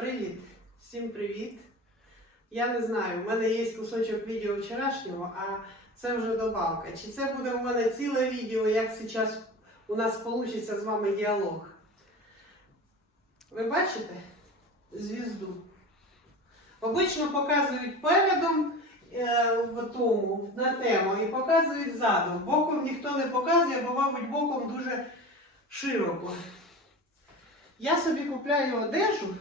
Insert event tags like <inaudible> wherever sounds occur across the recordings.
Привіт! Всім привіт! Я не знаю, в мене є кусочок відео вчорашнього, а це вже добавка. Чи це буде в мене ціле відео, як зараз у нас вийде з вами діалог? Ви бачите звізду? Обично показують передом е, в тому, на тему і показують ззаду. Боком ніхто не показує, бо, мабуть, боком дуже широко. Я собі купляю одежу,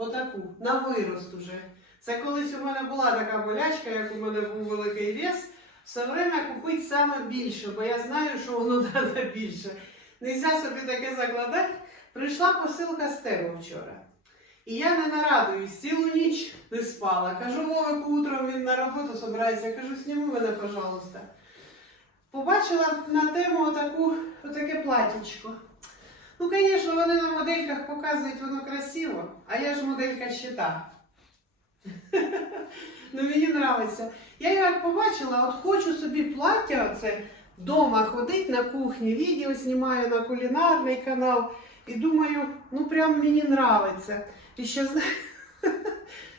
отаку, на вирост уже. Це колись у мене була така болячка, як у мене був великий вес. Все время купити саме більше, бо я знаю, що воно <laughs> треба більше. Нельзя собі таке закладати. Прийшла посилка з тебе вчора. І я не нарадуюсь, цілу ніч не спала. Кажу, Вовику, утром він на роботу собирається. Кажу, сніми мене, пожалуйста. Побачила на тему отаку, отаке платічко. Ну, звісно, вони на модельках показують воно красиво, а я ж моделька щита. Ну, мені подобається. Я як побачила, от хочу собі плаття оце вдома ходити на кухні, відео знімаю на кулінарний канал. І думаю, ну прям мені подобається. І ще з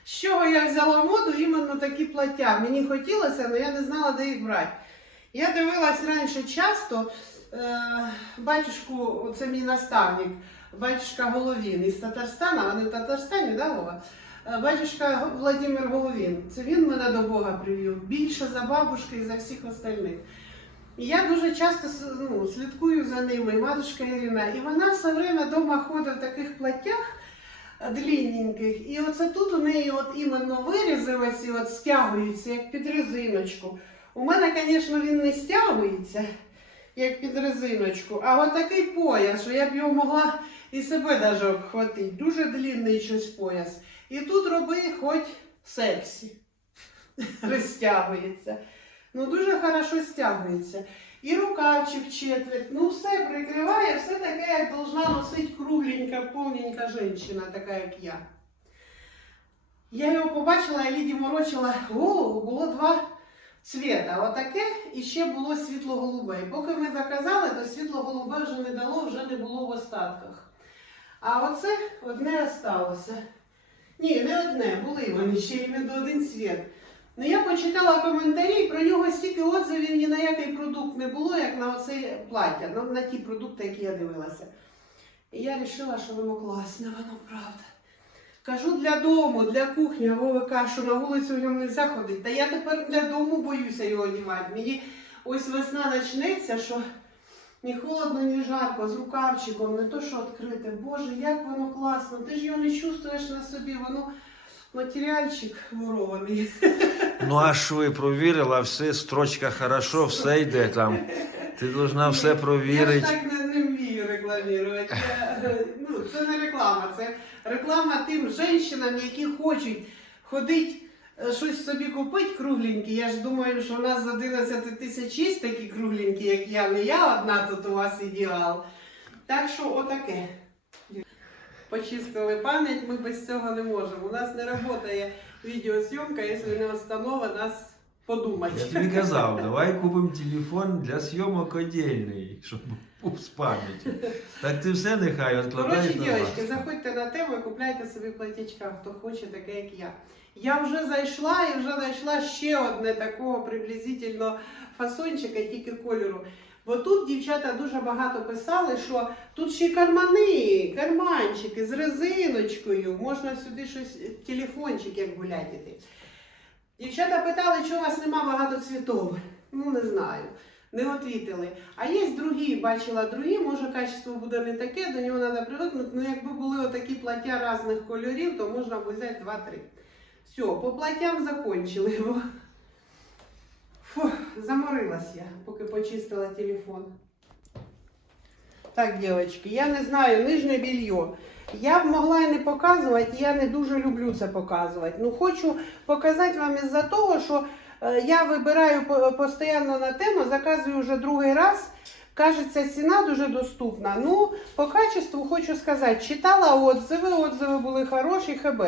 <laughs> чого я взяла моду іменно такі плаття. Мені хотілося, але я не знала, де їх брати. Я дивилась раніше часто батюшку, це мій наставник, батюшка Головін із Татарстана, вони в Татарстані, да, Вова? Е, Батюшка Владимир Головін. Це він мене до Бога привів. Більше за бабушки і за всіх остальних. І я дуже часто ну, слідкую за ними, матушка Ірина. І вона все время вдома ходить в таких платтях е, длинненьких. І оце тут у неї от іменно вирізи і от стягуються, як під резиночку. У мене, звісно, він не стягується, як під резиночку, а от такий пояс, що я б його могла і себе навіть обхватити. Дуже длинний щось пояс. І тут роби хоч сексі. <laughs> Розтягується. Ну, дуже хорошо стягується. І рукавчик четверть. Ну, все прикриває, все таке, як должна носити кругленька, повненька жінка, така, як я. Я його побачила, я Ліді морочила голову, було два цвіта. Отаке і ще було світло-голубе. І поки ми заказали, то світло-голубе вже не дало, вже не було в остатках. А оце одне осталося. Ні, не одне, були вони ще й не один світ. Ну я почитала коментарі, про нього стільки отзивів ні на який продукт не було, як на оце плаття, ну, на ті продукти, які я дивилася. І я вирішила, що воно класне, воно правда. Кажу для дому, для кухні, а Вова каже, що на вулицю в ньому не можна ходити. Та я тепер для дому боюся його одягати. Мені ось весна почнеться, що ні холодно, ні жарко, з рукавчиком, не то що відкрите. Боже, як воно класно. Ти ж його не чувствуєш на собі, воно матеріальчик ворований. Ну а шви провірила, все, строчка хорошо, все йде там. Ти должна все провірити. Я ж так не, не вмію рекламувати. Це не реклама, це реклама тим жінкам, які хочуть ходити, е, щось собі купити кругленькі. Я ж думаю, що у нас з 11 тисяч є такі кругленькі, як я, не я одна тут у вас ідеал. Так що отаке. Почистили пам'ять, ми без цього не можемо. У нас не працює відеозйомка, якщо не встановить нас подумати. Я тобі казав, давай купимо телефон для зйомок отдельний, щоб був з пам'яті. Так ти все нехай Коротше, відкладаєш на дівчатки, вас. заходьте на тему і купляйте собі платячка, хто хоче, таке, як я. Я вже зайшла і вже знайшла ще одне такого приблизительно фасончика, тільки кольору. Бо тут дівчата дуже багато писали, що тут ще й кармани, карманчики з резиночкою, можна сюди щось, телефончик як гулятити. Дівчата питали, чого у вас нема багато цвітов. Ну, не знаю. Не отвітили. А є другі, бачила другі, може качество буде не таке, до нього треба привикнути. Ну, якби були отакі плаття різних кольорів, то можна б взяти 2-3. Все, по платтям закончили. Фух, заморилась я, поки почистила телефон. Так, дівчатки, я не знаю, нижнє білье. Я б могла і не показувати, я не дуже люблю це показувати. Ну, хочу показати вам із-за того, що я вибираю постійно на тему, заказую вже другий раз. Кажеться, ціна дуже доступна. Ну, по качеству хочу сказати, читала отзиви, отзиви були хороші, ХБ.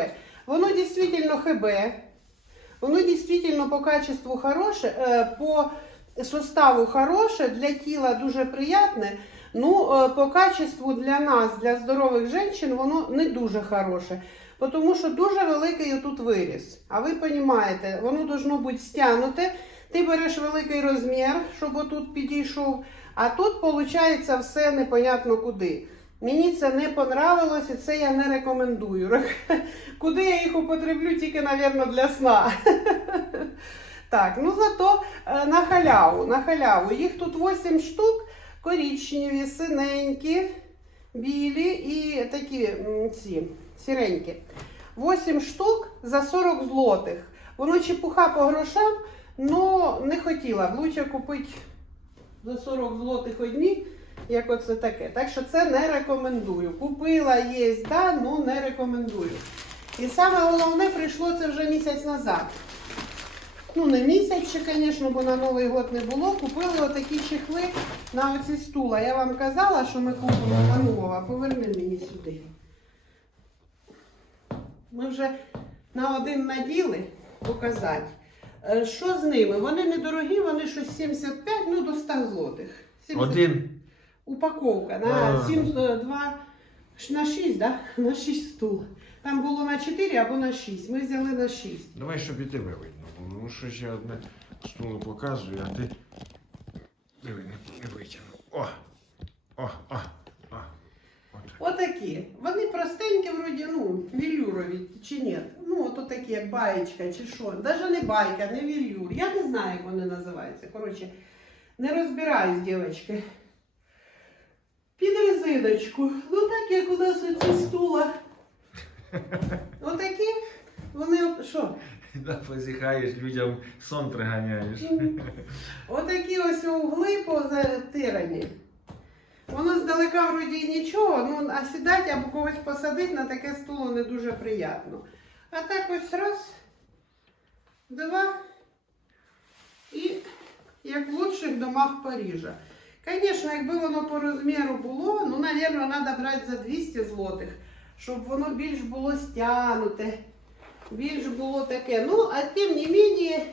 Воно дійсно ХБ. Воно дійсно по качеству хороше, е, по составу хороше, для тіла дуже приятне. Ну, е, по качеству для нас, для здорових жінок, воно не дуже хороше. Тому що дуже великий тут виріс. А ви розумієте, воно должно бути стягнуте. Ти береш великий розмір, щоб отут підійшов, а тут виходить все непонятно куди. Мені це не понравилось і це я не рекомендую. <laughs> Куди я їх употреблю, тільки, мабуть, для сна. <laughs> Так, ну зато е, на халяву, на халяву. Їх тут 8 штук, коричневі, синенькі, білі і такі ці сіренькі. 8 штук за 40 злотих. Воно чепуха по грошам, але не хотіла. Лучше купити за 40 злотих одні, як оце таке. Так що це не рекомендую. Купила, є, да, ну не рекомендую. І саме головне прийшло це вже місяць назад. Ну, не місяць ще, звісно, бо на Новий год не було. Купили отакі чехли на оці стула. Я вам казала, що ми купимо Панова. Поверни мені сюди. Ми вже на один наділи показати. Е, Що з ними? Вони недорогі, вони щось 75, ну до 100 злотих. 70 Один. Упаковка на 7, 2, <laughs> на 6, да? На 6 стул. Там було на 4 або на 6. Ми взяли на 6. Давай, щоб і тебе видно було. Ну, що ще одне стуло показую, а ти. Диви, не, витягнув. О! О, о, о. От. Отакі. Вони простенькі, вроді, ну, вілюрові чи ні. Ну, от такі, як баєчка чи що. Навіть не байка, не вілюр. Я не знаю, як вони називаються. Коротше, не розбираюсь, дівчатки. Під резиночку. Ну так, як у нас оці стула. Отакі. Вони, що? Да, позіхаєш, людям сон приганяєш. Отакі ось угли позатирані. Воно здалека вроді нічого, ну а сідати або когось посадити на таке стуло не дуже приємно. А так ось раз, два і як в лучших домах Парижа. Звісно, якби воно по розміру було, ну, мабуть, треба брати за 200 злотих, щоб воно більш було стягнуте, більш було таке. Ну, а тим не менше,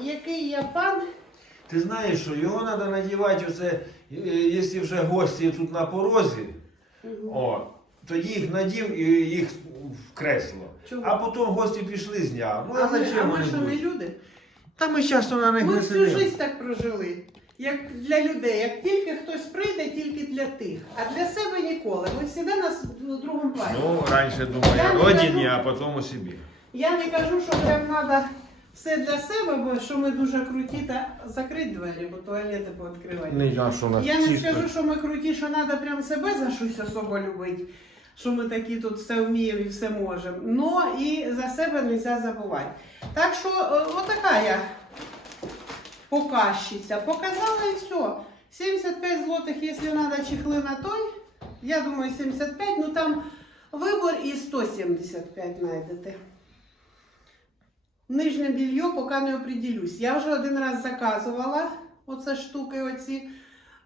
який я пан. Ти знаєш, що його треба надівати, оце, е, якщо вже гості тут на порозі, о, тоді їх надів і їх в кресло. Чого? А потім гості пішли зняв. Ну, а, а ми, а ми що не люди? Та ми часто на них Ми не всю сидимо. життя так прожили. Як для людей, як тільки хтось прийде, тільки для тих. А для себе ніколи. Ми завжди на на другому плані. Ну, раніше думали Я не родині, кажу- а потім у собі. Я не кажу, що прям треба все для себе, бо що ми дуже круті, та закрити двері, бо туалети пооткривати. Не я, що у нас Я не чисто. скажу, що ми круті, що треба прям себе за щось особо любити. Що ми такі тут все вміємо і все можемо. Но і за себе не можна забувати. Так що е, отака я показчиця. Показала і все. 75 злотих, якщо треба чехли на той. Я думаю, 75, ну там вибор і 175 знайдете. Нижнє білье поки не определюсь. Я вже один раз заказувала оце штуки оці.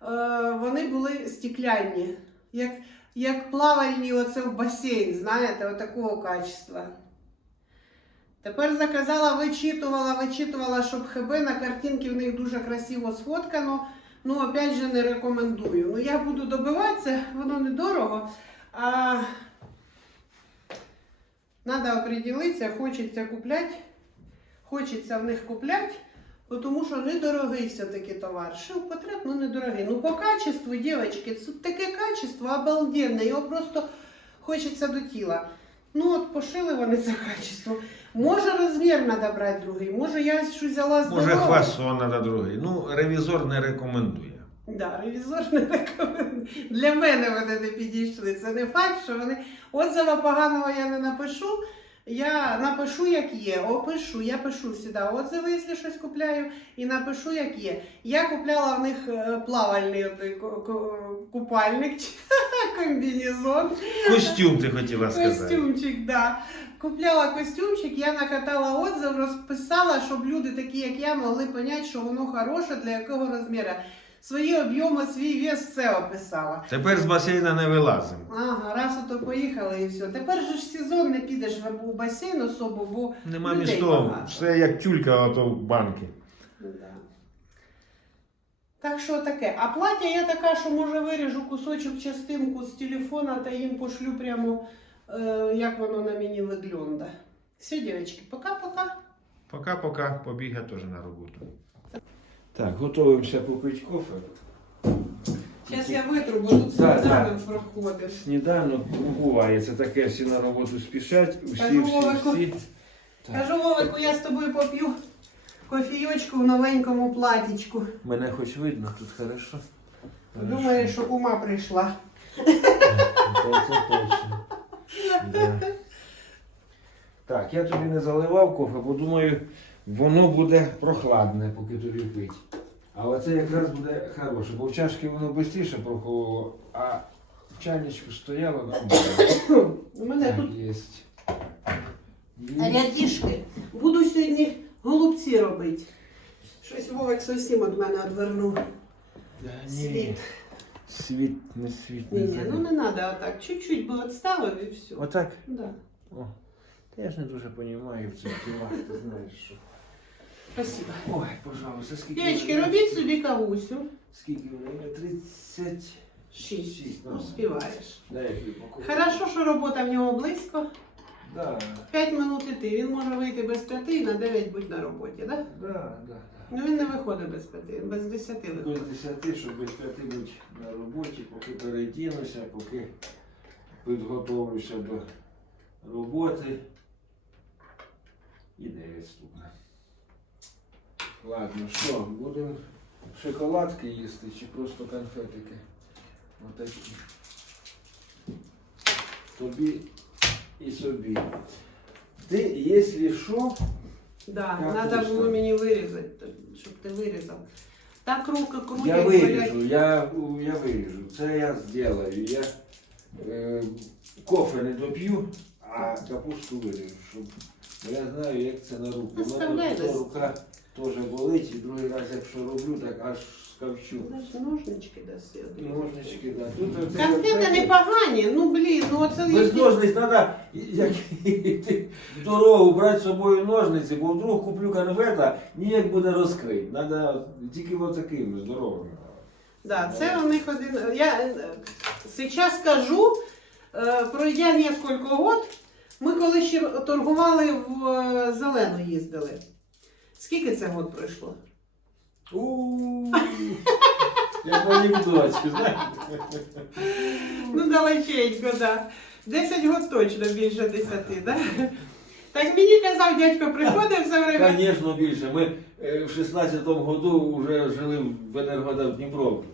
Е, вони були стекляні. Як, як плавальні оце в басейн, знаєте, отакого качества. Тепер заказала, вичитувала, вичитувала, щоб ХБ на картинки в них дуже красиво сфоткано. Ну, опять же, не рекомендую. Ну, я буду добиватися, воно недорого. А треба определитися, хочеться купляти. Хочеться в них купляти, тому що недорогий все-таки товар. Шив потреб, ну недорогий. Ну, по качеству, дівчатки, це таке качество обалденне, його просто хочеться до тіла. Ну, от пошили вони це качество. Може, розмір треба брати другий, може, я щось взяла здорове. Може, хвасон треба другий. Ну, ревізор не рекомендує. Да, ревізор не рекомендує. Для мене вони не підійшли. Це не факт, що вони. Отзива поганого я не напишу. Я напишу, як є, опишу, я пишу сюди отзиви, якщо щось купляю, і напишу, як є. Я купляла в них е, плавальний купальник, <laughs> комбінезон. Костюм ти хотіла сказати. Костюмчик, да. Купляла костюмчик, я накатала отзив, розписала, щоб люди такі, як я, могли поняти, що воно хороше, для якого розміру. Свої об'єми, свій вес, все описала. Тепер з басейна не вилазимо. Ага, раз ото поїхали і все. Тепер же ж сезон не підеш в у басейн особо, бо Нема людей багато. Все як тюлька ото в банки. Да. Так що таке. А плаття я така, що може виріжу кусочок частинку з телефона та їм пошлю прямо, е, як воно на мені виглядає. Все, дівчатки, пока-пока. Пока-пока, побіга теж на роботу. Так, готуємося попити кофе. Зараз я витру, бо тут Да, сніданок проходить. Сніданок буває, це таке, всі на роботу спішать, усі, Кажу, всі, Вовику. всі. Так. Кажу, Вовику, я з тобою поп'ю кофійочку в новенькому платічку. Мене хоч видно, тут хорошо. Думаю, що кума прийшла. Це точно. Да. Так, я тобі не заливав кофе, бо думаю, воно буде прохладне, поки тобі пить. Але це якраз буде хороше, бо в чашки воно швидше прохололо, а в чайничку стояло нормально. <coughs> У мене Так, тут єсть. рядішки. Буду сьогодні голубці робити. Щось Вовик зовсім від мене відвернув. Да, Світ. ні. Світ, не світ, Ні, не ні, ну не треба отак. Чуть-чуть би відставив і все. Отак? Да. О. Та я ж не дуже розумію в цих ділах, ти знаєш, що. Спасибо. Ой, пожалуйста, скільки. Дівчатки, робіть собі кавусю. Скільки время? 30. Шість. Ну. Дай я. Хорошо, що робота в нього близько. Да, П'ять минут іти. Він може вийти без п'яти і на дев'ять бути на роботі, так? Да? да, да. да. Ну він не виходить без п'яти, без десяти Без виходить. 10, щоб без 5 бути на роботі, поки передінуся, поки підготовлюся до роботи. І 9 стукне. Ладно, що, будемо шоколадки їсти чи просто конфетики? Отакі. Тобі і собі. Ти, якщо що, Да, Капуста. треба було мені вирізати, щоб ти вирізав. Так руки крутять. Я виріжу, я, я виріжу. Це я зроблю. Я е, кофе не доп'ю, а капусту виріжу. Щоб, бо я знаю, як це на руку. У мене десь. рука теж болить, і другий раз, якщо роблю, так аж скавчу. Ножнички даси. І ножнички, да. Тут оце Конфети непогані, ну блін, ну оце Без їхні- ножниць треба, як йти <laughs> в дорогу брати з собою ножниці, бо вдруг куплю конфета, ніяк буде розкрити. Треба тільки ось такими здоровими. Да, це у них один. Я зараз скажу, е, пройдя несколько год, ми коли ще торгували в е, зелену їздили. Скільки це год пройшло? Як в анекдотці, знаєте? Ну, далеченько, да. 10 год точно більше 10, да? Так мені казав, дядько приходив все время. Звісно, більше. Ми е, в 16-му году вже жили в Енергода в Дніпровці.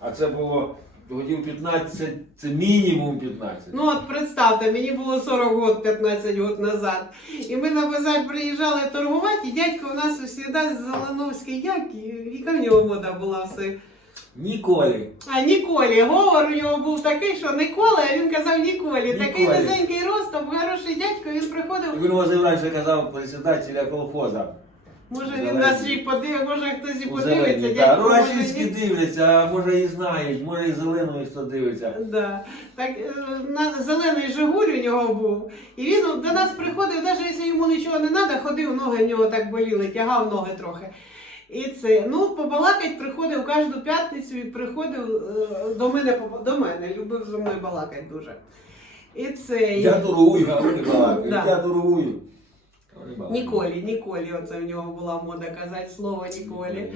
А це було годів 15, це мінімум 15. Ну от представте, мені було 40 год, 15 год назад. І ми на базар приїжджали торгувати, і дядько у нас завжди Зеленовський, як, і- яка в нього мода була все. Ніколи. А Ніколі, говор у нього був такий, що Ніколи, а він казав Ніколі. Такий низенький ростом, хороший дядько, він приходив. Він возив раніше казав председателя колхоза. Може він нас і подивиться, може хтось і подивиться, дядько. Так, може, російські ні. дивляться, а може і знають, може і зеленою хто дивиться. Да. Так, е, на, зелений Жигуль у нього був. І він до нас приходив, навіть якщо йому нічого не треба, ходив, ноги в нього так боліли, тягав ноги трохи. І це, ну, побалакать приходив кожну п'ятницю, він приходив е, до мене, до мене, любив зі мною балакати дуже. І це. Я торгую, а вони балакають. Да. Я торгую. Ніколі, Ніколі, оце в нього була мода казати слово Ніколі.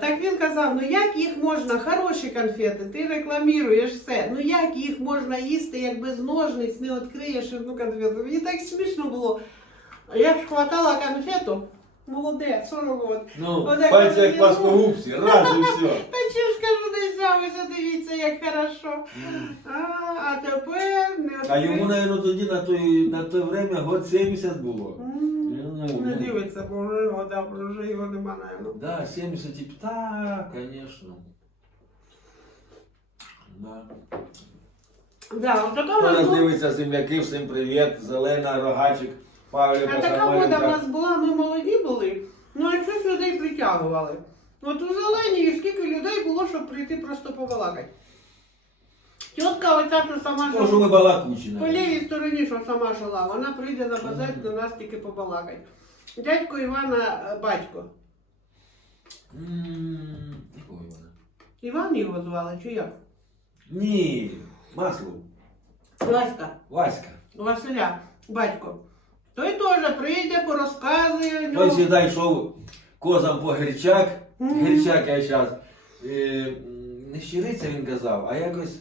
Так він казав, ну як їх можна, хороші конфети, ти рекламуєш все. Ну як їх можна їсти, як без ножниць не відкриєш одну конфету. Мені так смішно було. Я ж хватала конфету, молодець, 40 років. Ну, пальці як от пласкогубці, <laughs> раз і все. Та чи ж кажу, не взялися, дивіться, як хорошо. А, а тепер не А йому, мабуть, тоді на той, на той время год 70 було. М, Ну, Не ну. дивиться, бо вже його, да, вже його нема, наверное. Да, 70 і так, конечно. Да. Да, от така Хто нас нас була- дивиться, земляки, всім привіт, зелена, рогачик, Павлі, А така мода в нас була, ми молоді були, ну а щось людей притягували. От у зелені скільки людей було, щоб прийти просто побалакати. Тітка оця, що сама що жила, ми балакучі. по навіть. лівій стороні, що сама жила, вона прийде на базар до нас тільки побалакати. Дядько Івана е, батько. М, Якого Івана? Іван його звали, чи як? Ні, Маслов. Васька, Васька. Василя, батько. Той теж прийде, порозказує. Той нього. завжди йшов козам по гірчак. Гірчак я зараз. Не щириця він казав, а якось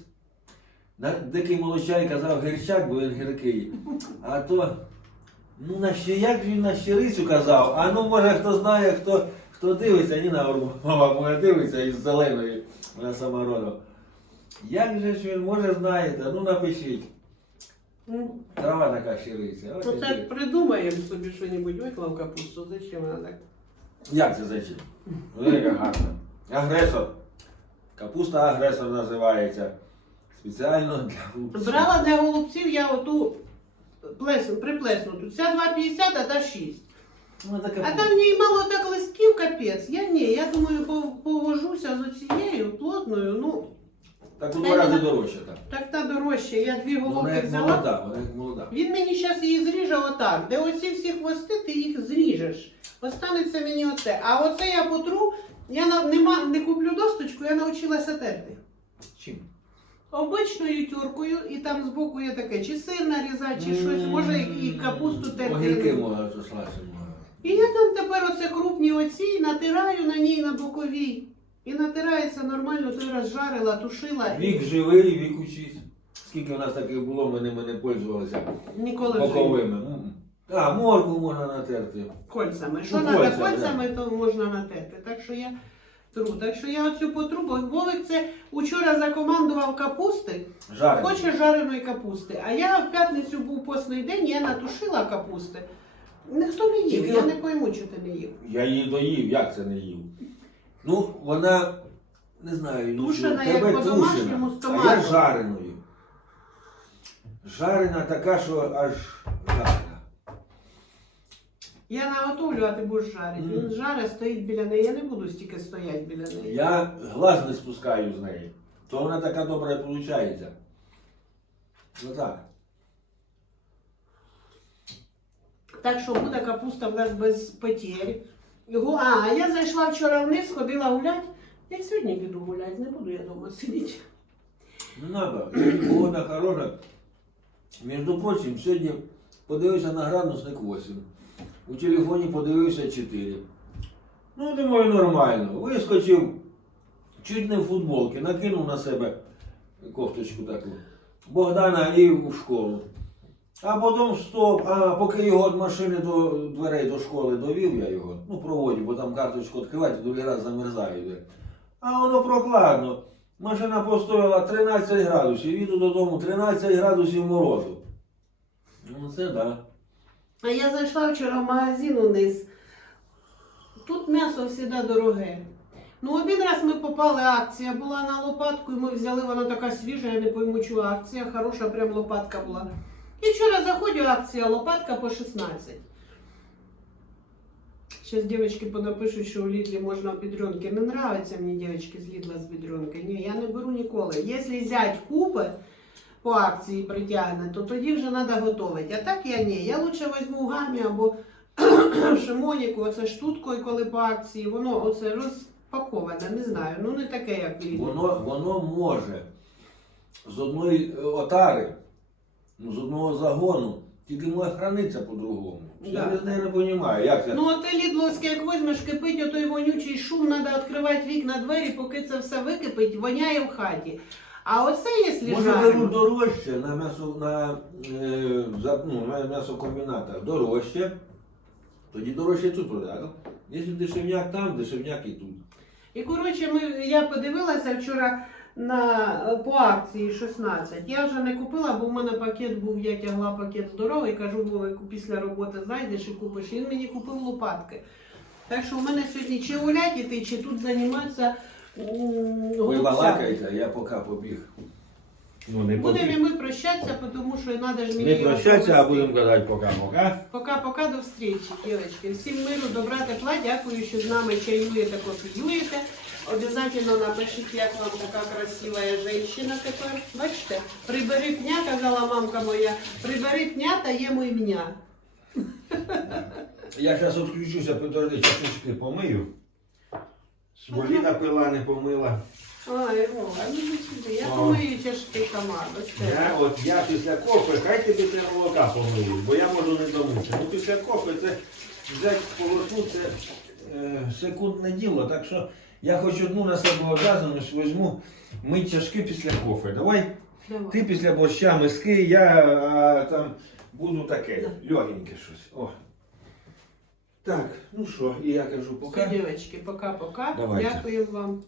дикий молочай казав гірчак, бо він гіркий. А то, ну на ще як він на щирицю казав, а ну може хто знає, хто, хто дивиться, Ніна Орбова може дивиться із зеленої, вона сама родом. Як же ж він може знаєте, ну напишіть. Трава така щириця. То і це ти. собі собі щось виклав капусту. Зачем вона так? Як це зачем? Велика гарна. Агресор. Капуста агресор називається. Спеціально для голубців. Брала для голубців я оту плесну, приплеснуту. Ця 2,50, а та 6. Ну, така А там в ній мало так листків капець. Я ні, я думаю, пов- повожуся з оцією плотною. Ну, Так у два рази дорожче так. так та дорожча. Я дві Ну, Вона головки як взяла. молода, вона як молода. Він мені зараз її зріже отак. Де оці всі хвости, ти їх зріжеш. Останеться мені оце. А оце я потру, я на- нема, не куплю досточку, я навчилася терти. Чим? Обичною тюркою, і там збоку є таке, чи сир нарізати, чи щось, може і капусту Огірки терти. можна то сласти можна. І я там тепер оце крупні оці натираю на ній на боковій. І натирається нормально, той раз жарила, тушила. Вік живий, вік учись. Скільки у нас таких було, ми ними не пользувалися Ніколи вже боковими. М. А, морку можна натерти. кольцями. Що Ну, треба кольцями, кольцями, то можна натерти. Так що я тру. Так що я оцю потру, бо Вовик це учора закомандував капусти, Жарено. хоче жареної капусти. А я в п'ятницю був постний день, я натушила капусти. Ніхто не їв, Тільки я не пойму, що ти не їв. Я її доїв, як це не їв? Ну, вона, не знаю, ну, Тушена, що, як тебе по-домашньому, тушена, з а я томатом. жареною. Жарена така, що аж жарена. Я наготовлю, а ти будеш жарити. Він жарить, стоїть біля неї. Я не буду стільки стояти біля неї. Я глаз не спускаю з неї. То вона така добра і виходить. Ну так. Так що буде капуста в нас без потерь. Його, а, я зайшла вчора вниз, ходила гуляти. Я й сьогодні піду гуляти, не буду я вдома сидіти. Не треба. Погода хороша. Між прочим, сьогодні подивився на градусник 8. У телефоні подивився 4. Ну, думаю, нормально. Вискочив, чуть не в футболці, накинув на себе кофточку таку. Богдана і в школу. А потім стоп, а поки його від машини до дверей до школи довів я його, ну проводив, бо там карточку відкривати, другий раз замерзаю. йде. А воно прохладно. Машина постояла 13 градусів, їду додому 13 градусів морозу. Ну це да. А я зайшла вчора в магазин униз. Тут м'ясо завжди дороге. Ну, один раз ми попали, акція була на лопатку, і ми взяли, вона така свіжа, я не пойму, чого акція, хороша прям лопатка була. І вчора заходжу, акція, лопатка по 16. Зараз дівчатки понапишуть, що у Лідлі можна в бідрюнки. Не нравиться мені дівчатки з Лідла з бідрюнки. Ні, я не беру ніколи. Якщо зять купи по акції притягне, то тоді вже треба готувати. А так я ні. Я лучше візьму гамі або <clears throat> шимоніку, оце штуткою, коли по акції, воно оце розпаковане, не знаю. Ну не таке, як в Воно, воно може з одної е, отари, ну, з одного загону, тільки може хранитися по-другому. Я Да. не не розумію, як це. Ну, от і лідловське, як візьмеш, кипить отой вонючий шум, треба відкривати вікна двері, поки це все википить, воняє в хаті. А оце, якщо Може жарено, беруть дорожче на м'ясо на, е, за, ну, на м'ясокомбінатах дорожче, тоді дорожче тут продати. Якщо дешевняк там, дешевняк і тут. І коротше, ми, я подивилася вчора на е, по акції 16. Я вже не купила, бо в мене пакет був, я тягла пакет здоровий, кажу, Вовику, після роботи зайдеш і купиш. І Він мені купив лопатки. Так що в мене сьогодні чи гуляти йти, чи тут займатися Ви голубцями. балакаєте, я поки побіг. Ну, не Будемо і ми прощатися, тому що треба ж мені Не його прощатися, а провести. будемо казати пока-пока. Пока-пока, до встречи, девочки. Всім миру, добра, тепла. Дякую, що з нами чаюєте, кофеюєте. Обязательно напишіть, як вам така красива жінка тепер. Бачите, прибери пня, казала мамка моя, прибери пня та є мой меня. Я зараз відключуся, подожди, чашечки помию. Смоліна пила, не помила. Ай, Вова, ну іди сюди. Я О. помию чашки сама. без тебе. Я, от я після кофе, хай тобі три молока помиють, бо я можу не домучити. Ну після кофе це взяти полосну, це е, секундне діло. Так що я хоч одну на себе одразу візьму мить чашки після кофе. Давай Давай. ти після борща миски, я а, там буду таке, легеньке щось. О. Так, ну що, і я кажу, Все, пока. дівчатки, пока-пока. Давайте. Дякую вам.